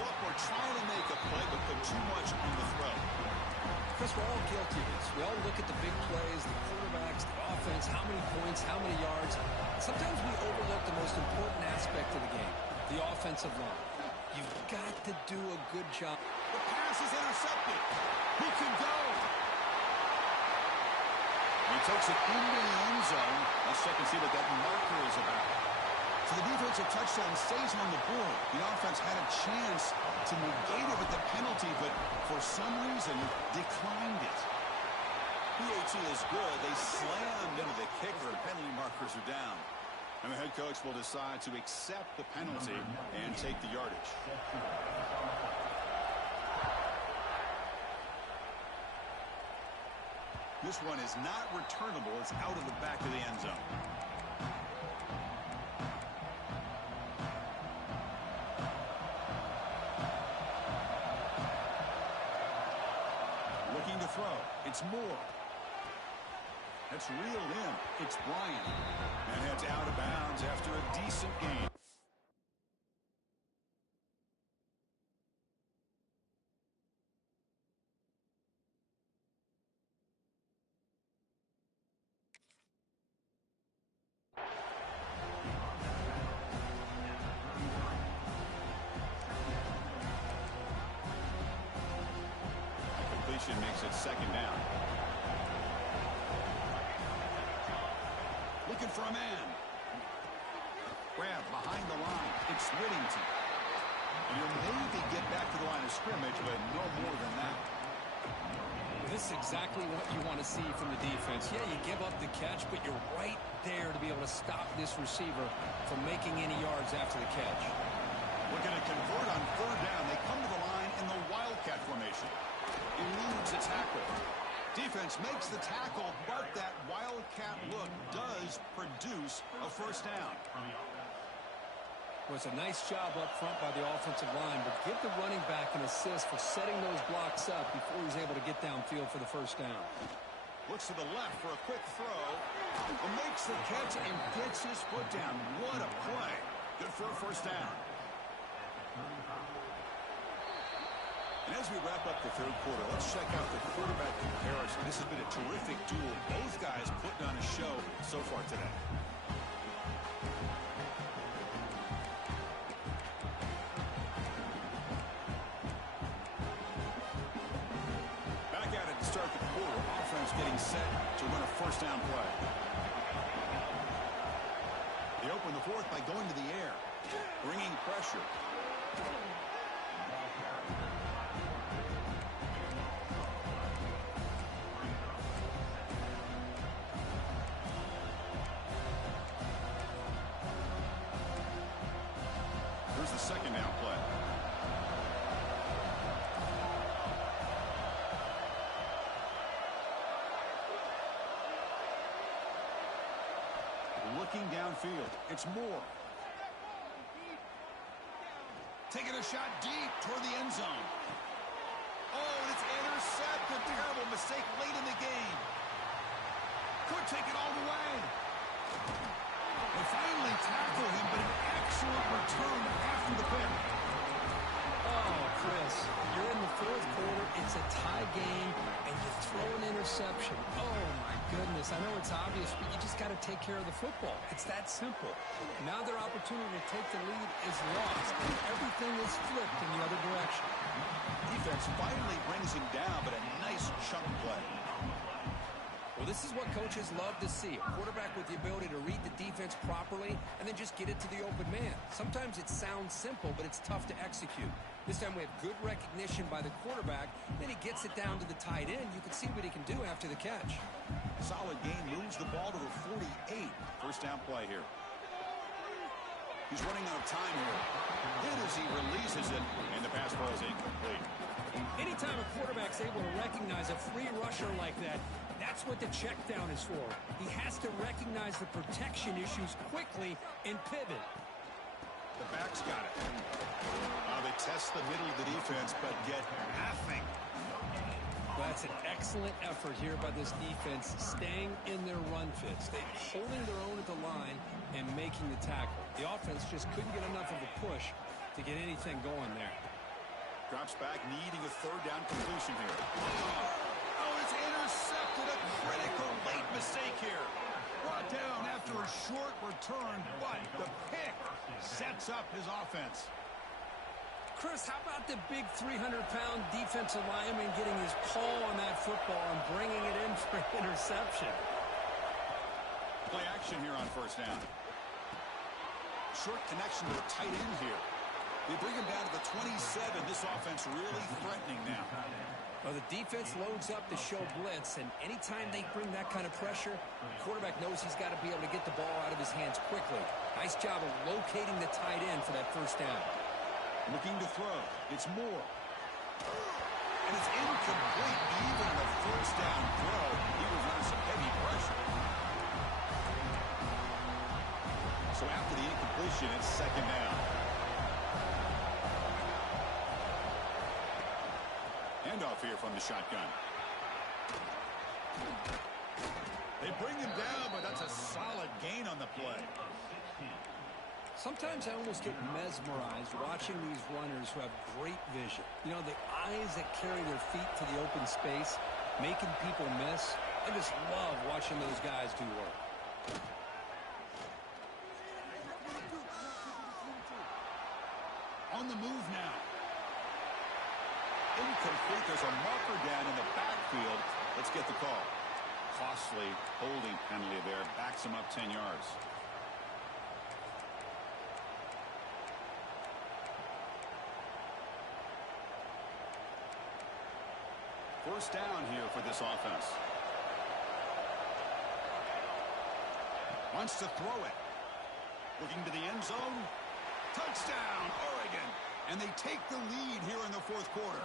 We're trying to make a play, but put too much on the throw. Chris, we're all guilty of this. We all look at the big plays, the quarterbacks, the offense, how many points, how many yards. Sometimes we overlook the most important aspect of the game, the offensive line. You've got to do a good job. The pass is intercepted. He can go. He takes it into the end zone. Let's check and see what that marker is about. So the defensive touchdown stays on the board. The offense had a chance to negate it with the penalty, but for some reason declined it. PAT is good. They slammed into the kicker, and penalty markers are down. And the head coach will decide to accept the penalty and take the yardage. This one is not returnable. It's out of the back of the end zone. Looking to throw. It's Moore. That's reeled in. It's Bryant. And heads out of bounds after a decent gain. Makes it 2nd down. Looking for a man. Grab behind the line. It's Whittington. And he'll maybe get back to the line of scrimmage, but no more than that. This is exactly what you want to see from the defense. Yeah, you give up the catch, but you're right there to be able to stop this receiver from making any yards after the catch. Looking to convert on 3rd down. They come to the line in the Wildcat formation. Eludes a tackle. Defense makes the tackle, but that Wildcat look does produce a 1st down. Well, it's a nice job up front by the offensive line, but give the running back an assist for setting those blocks up before he's able to get downfield for the 1st down. Looks to the left for a quick throw. Makes the catch and gets his foot down. What a play. Good for a 1st down. And as we wrap up the 3rd quarter, let's check out the quarterback comparison. This has been a terrific duel. Both guys putting on a show so far today. Back at it to start the quarter. Offense getting set to run a 1st down play. They open the fourth by going to the air, bringing pressure. Here's the second down play. Looking downfield, it's Moore. Taking a shot deep toward the end zone. Oh, and it's intercepted. Terrible mistake late in the game. Could take it all the way. They finally tackle him, but an excellent return after the pick. Oh, Chris, you're in the fourth quarter. It's a tie game, and you throw an interception. Oh, my goodness. I know it's obvious, but you just got to take care of the football. It's that simple. Now their opportunity to take the lead is lost, and everything is flipped in the other direction. Defense finally brings him down, but a nice chunk play. Well, this is what coaches love to see. A quarterback with the ability to read the defense properly and then just get it to the open man. Sometimes it sounds simple, but it's tough to execute. This time we have good recognition by the quarterback. Then he gets it down to the tight end. You can see what he can do after the catch. Solid gain, moves the ball to the 48. First down play here. He's running out of time here. Hit as he releases it, and the pass ball is incomplete. Anytime a quarterback's able to recognize a free rusher like that, that's what the check down is for. He has to recognize the protection issues quickly and pivot. The back's got it. They test the middle of the defense, but get nothing. Well, that's an excellent effort here by this defense, staying in their run fits. They're holding their own at the line and making the tackle. The offense just couldn't get enough of a push to get anything going there. Drops back, needing a third down completion here. Oh, it's intercepted. A critical late mistake here. Brought down after a short return, but the pick sets up his offense. Chris, how about the big 300-pound defensive lineman getting his paw on that football and bringing it in for an interception? Play action here on first down. Short connection to the tight end here. They bring him down to the 27. This offense really threatening now. Well, the defense loads up to show blitz, and anytime they bring that kind of pressure, the quarterback knows he's got to be able to get the ball out of his hands quickly. Nice job of locating the tight end for that first down. Looking to throw. It's Moore. And it's incomplete. Even on a first down throw, he was under some heavy pressure. So after the incompletion, it's second down. Handoff here from the shotgun. They bring him down, but that's a solid gain on the play. Sometimes I almost get mesmerized watching these runners who have great vision. You know, the eyes that carry their feet to the open space, making people miss. I just love watching those guys do work. On the move now. Incomplete. There's a marker down in the backfield. Let's get the call. Costly holding penalty there. Backs him up 10 yards. First down here for this offense. Wants to throw it. Looking to the end zone. Touchdown, Oregon. And they take the lead here in the fourth quarter.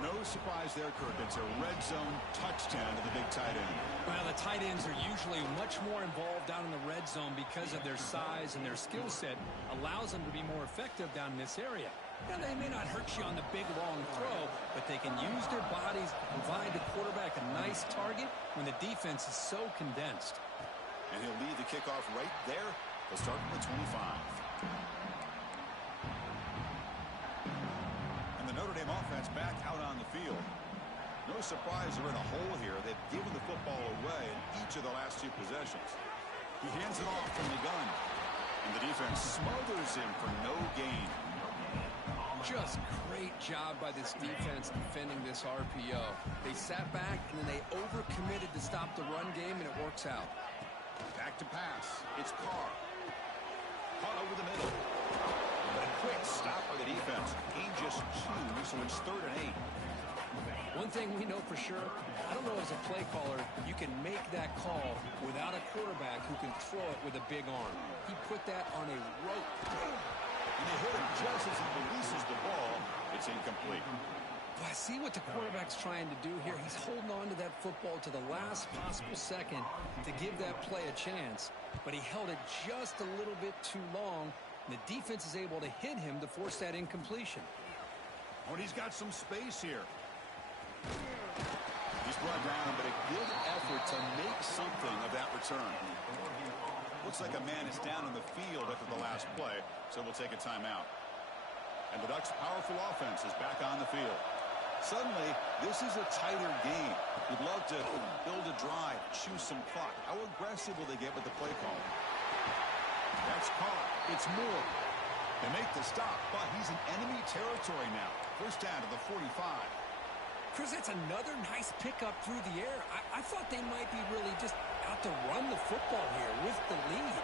No surprise there, Kirk. It's a red zone touchdown to the big tight end. Well, the tight ends are usually much more involved down in the red zone because of their size, and their skill set allows them to be more effective down in this area. Now, they may not hurt you on the big, long throw, but they can use their bodies to provide the quarterback a nice target when the defense is so condensed. And he'll lead the kickoff right there. They'll start from the 25. And the Notre Dame offense back out on the field. No surprise they're in a hole here. They've given the football away in each of the last two possessions. He hands it off from the gun. And the defense smothers him for no gain. Just great job by this defense defending this RPO. They sat back, and then they overcommitted to stop the run game, and it works out. Back to pass. It's Carr. Caught over the middle. But a quick stop by the defense. Gain just 2, so it's 3rd and 8. One thing we know for sure, I don't know as a play caller, you can make that call without a quarterback who can throw it with a big arm. He put that on a rope. And they hit him just as he releases the ball. It's incomplete. But I see what the quarterback's trying to do here. He's holding on to that football to the last possible second to give that play a chance. But he held it just a little bit too long. And the defense is able to hit him to force that incompletion. Oh, and he's got some space here. He's brought down, but a good effort to make something of that return. Looks like a man is down on the field after the last play, so we'll take a timeout. And the Ducks' powerful offense is back on the field. Suddenly, this is a tighter game. You'd love to build a drive, choose some clock. How aggressive will they get with the play call? That's Carr. It's Moore. They make the stop, but he's in enemy territory now. First down to the 45. Chris, that's another nice pickup through the air. I thought they might be really just out to run the football here with the lead.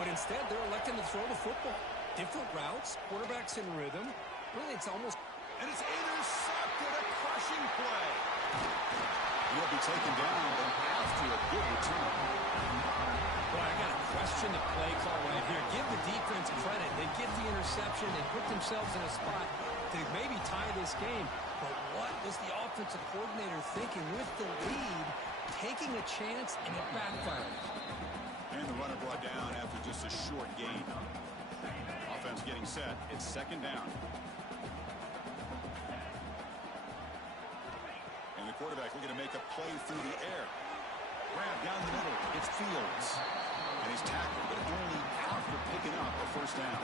But instead, they're electing to throw the football. Different routes, quarterbacks in rhythm. Really, it's almost... And it's intercepted, a crushing play. He'll be taken down, but after a good return. Well, I got to question the play call right here. Give the defense credit. They get the interception. They put themselves in a spot to maybe tie this game. But what was the offensive coordinator thinking with the lead, taking a chance, and it backfired? And the runner brought down after just a short gain. Offense getting set. It's 2nd down. And the quarterback looking to make a play through the air. Grab down the middle. It's Fields. And he's tackled, but only after picking up a first down.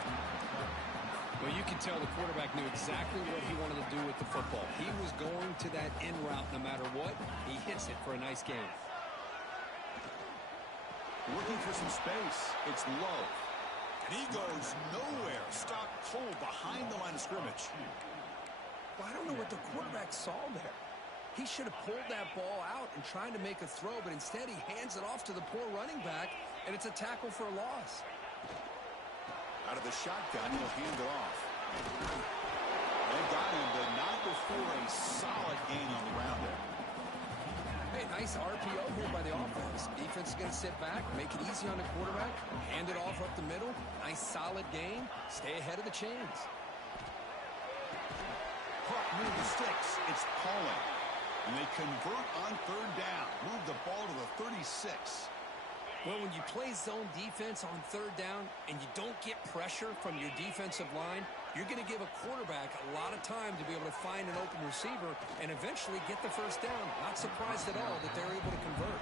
Well, you can tell the quarterback knew exactly what he wanted to do with the football. He was going to that in route no matter what. He hits it for a nice gain. Looking for some space. It's low. And he goes nowhere. Stopped cold behind the line of scrimmage. Well, I don't know what the quarterback saw there. He should have pulled that ball out and tried to make a throw, but instead he hands it off to the poor running back, and it's a tackle for a loss. Out of the shotgun, he'll hand it off. They got him, but not before a solid gain on the ground there. Hey, nice RPO here by the offense. Defense is going to sit back, make it easy on the quarterback, hand it off up the middle. Nice solid gain. Stay ahead of the chains. Puck near the sticks. It's Pauling. And they convert on 3rd down. Move the ball to the 36. Well, when you play zone defense on 3rd down and you don't get pressure from your defensive line, you're going to give a quarterback a lot of time to be able to find an open receiver and eventually get the first down. Not surprised at all that they're able to convert.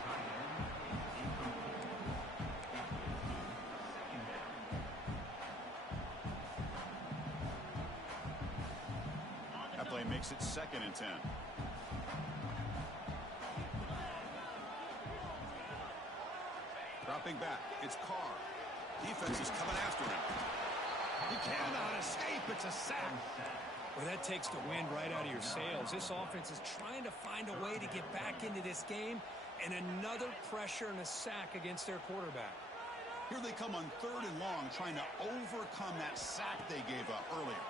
That play makes it 2nd and 10. Dropping back, it's Carr. Defense is coming after him. He cannot escape. It's a sack. Well, that takes the wind right out of your sails. This offense is trying to find a way to get back into this game, and another pressure and a sack against their quarterback. Here they come on 3rd and long, trying to overcome that sack they gave up earlier.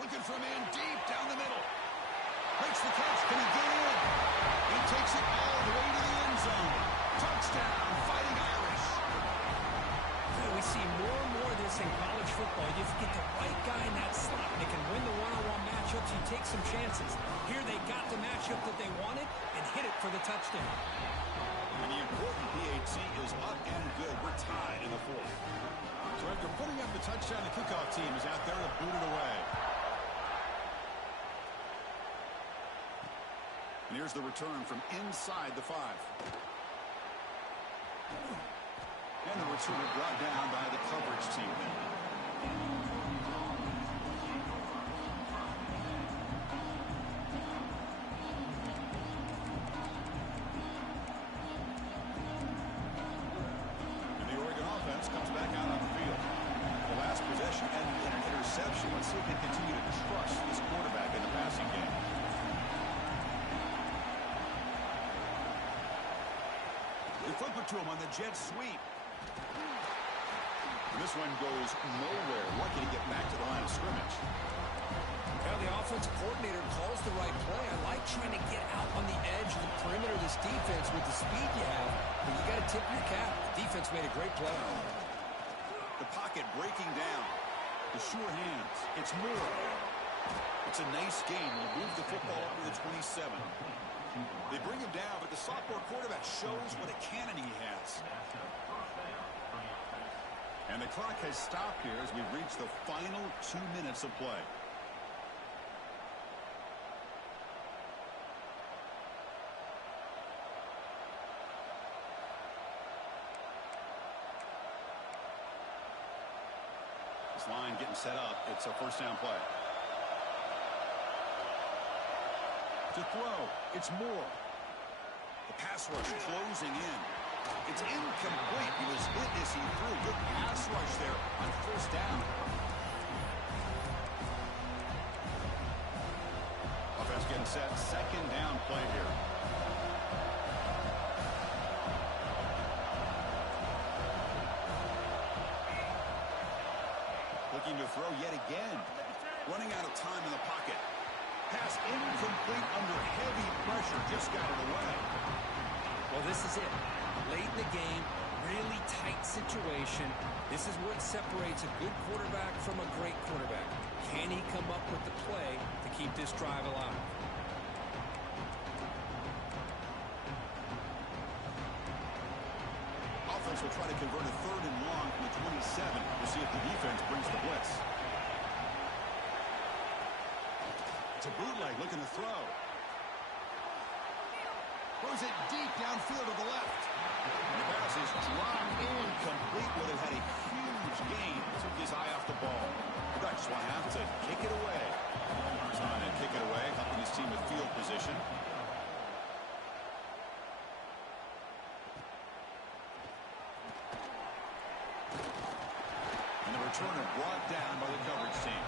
Looking for a man deep down the middle. Makes the catch. Can he get in? He takes it all the way to the end zone. Touchdown, Fighting Irish. We see more and more of this in college football. You get the right guy in that slot. They can win the one-on-one matchups. You take some chances. Here they got the matchup that they wanted and hit it for the touchdown. And the important PAT is up and good. We're tied in the 4th. So after putting up the touchdown, the kickoff team is out there to boot it away. And here's the return from inside the 5. And the returner brought down by the coverage team. And the Oregon offense comes back out on the field. The last possession ended in an interception. Let's see if they continue to trust this quarterback in the passing game. flip it to him on the jet sweep. And this one goes nowhere. Lucky to get back to the line of scrimmage. Well, the offensive coordinator calls the right play. I like trying to get out on the edge of the perimeter of this defense with the speed you have, but you got to tip your cap. The defense made a great play. The pocket breaking down. The sure hands. It's Moore. It's a nice game. We'll move the football up to the 27. They bring him down, but the sophomore quarterback shows what a cannon he has. And the clock has stopped here as we've reached the final 2 minutes of play. This line getting set up. It's a first down play. To throw, it's Moore. The pass rush closing in. It's incomplete. He was hit as he threw. Good pass rush there on first down. Offense getting set. Second down play here. Looking to throw yet again. Running out of time in the pocket. Pass incomplete under heavy pressure. Just got it away. Well, this is it. Late in the game, really tight situation. This is what separates a good quarterback from a great quarterback. Can he come up with the play to keep this drive alive? Offense will try to convert a third and long from the 27. We'll see if the defense brings the blitz. It's a bootleg looking to throw. Throws it deep downfield to the left. And the pass is dropped incomplete, where they had a huge gain. Took his eye off the ball. The Ducks will have to kick it away. Trying to kick it away, helping his team with field position. And the returner brought down by the coverage team.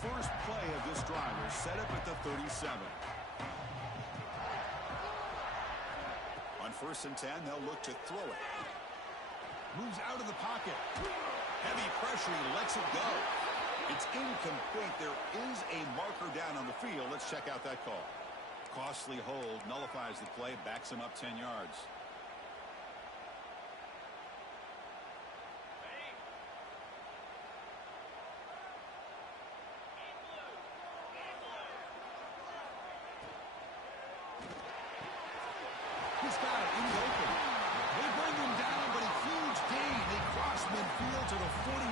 First play of this drive is set up at the 37. On first and 10, they'll look to throw it. Moves out of the pocket. Heavy pressure, he lets it go. It's incomplete. There is a marker down on the field. Let's check out that call. Costly hold, nullifies the play, backs him up 10 yards. He's got it in the open. They bring him down, but a huge gain. They cross midfield to the 49.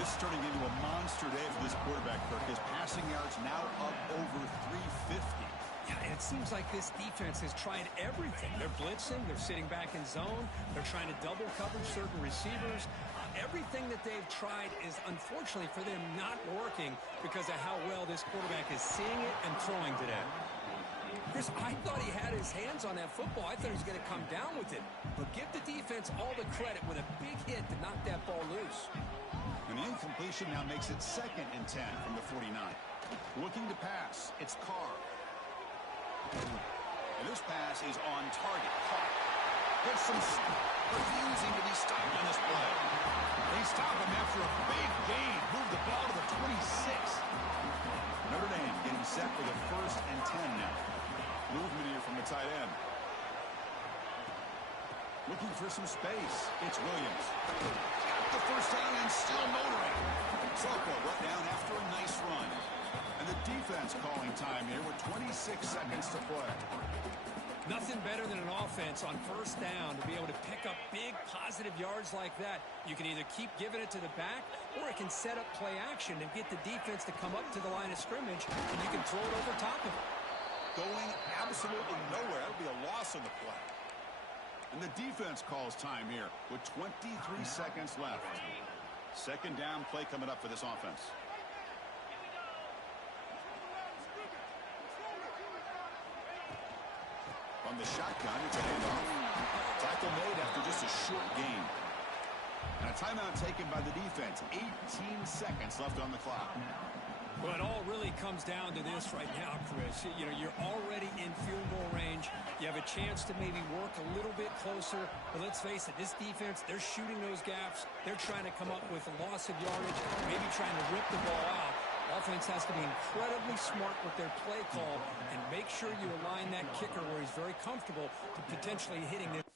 This is turning into a monster day for this quarterback, Kirk. His passing yards now up over 350. Yeah, and it seems like this defense has tried everything. They're blitzing, they're sitting back in zone, they're trying to double cover certain receivers. Everything that they've tried is, unfortunately for them, not working because of how well this quarterback is seeing it and throwing today. Chris, I thought he had his hands on that football. I thought he was going to come down with it. But give the defense all the credit with a big hit to knock that ball loose. And the incompletion now makes it second and 10 from the 49. Looking to pass. It's Carr. And this pass is on target. Carr gets some refusing to be stopped on this play. They stop him after a big gain. Move the ball to the 26. Notre Dame getting set for the first and 10 now. Movement here from the tight end. Looking for some space. It's Williams. Got the first down and still motoring. Soko brought down after a nice run. And the defense calling time here with 26 seconds to play. Nothing better than an offense on first down to be able to pick up big positive yards like that. You can either keep giving it to the back, or it can set up play action and get the defense to come up to the line of scrimmage, and you can throw it over top of it. Going absolutely nowhere. That'll be a loss on the play. And the defense calls time here with 23 seconds left. Second down play coming up for this offense. On the shotgun, it's a handoff. Tackle made after just a short gain. Timeout taken by the defense. 18 seconds left on the clock. Well, it all really comes down to this right now, Chris. You know, you're already in field goal range. You have a chance to maybe work a little bit closer. But let's face it, this defense, they're shooting those gaps. They're trying to come up with a loss of yardage, maybe trying to rip the ball out. Offense has to be incredibly smart with their play call and make sure you align that kicker where he's very comfortable to potentially hitting it.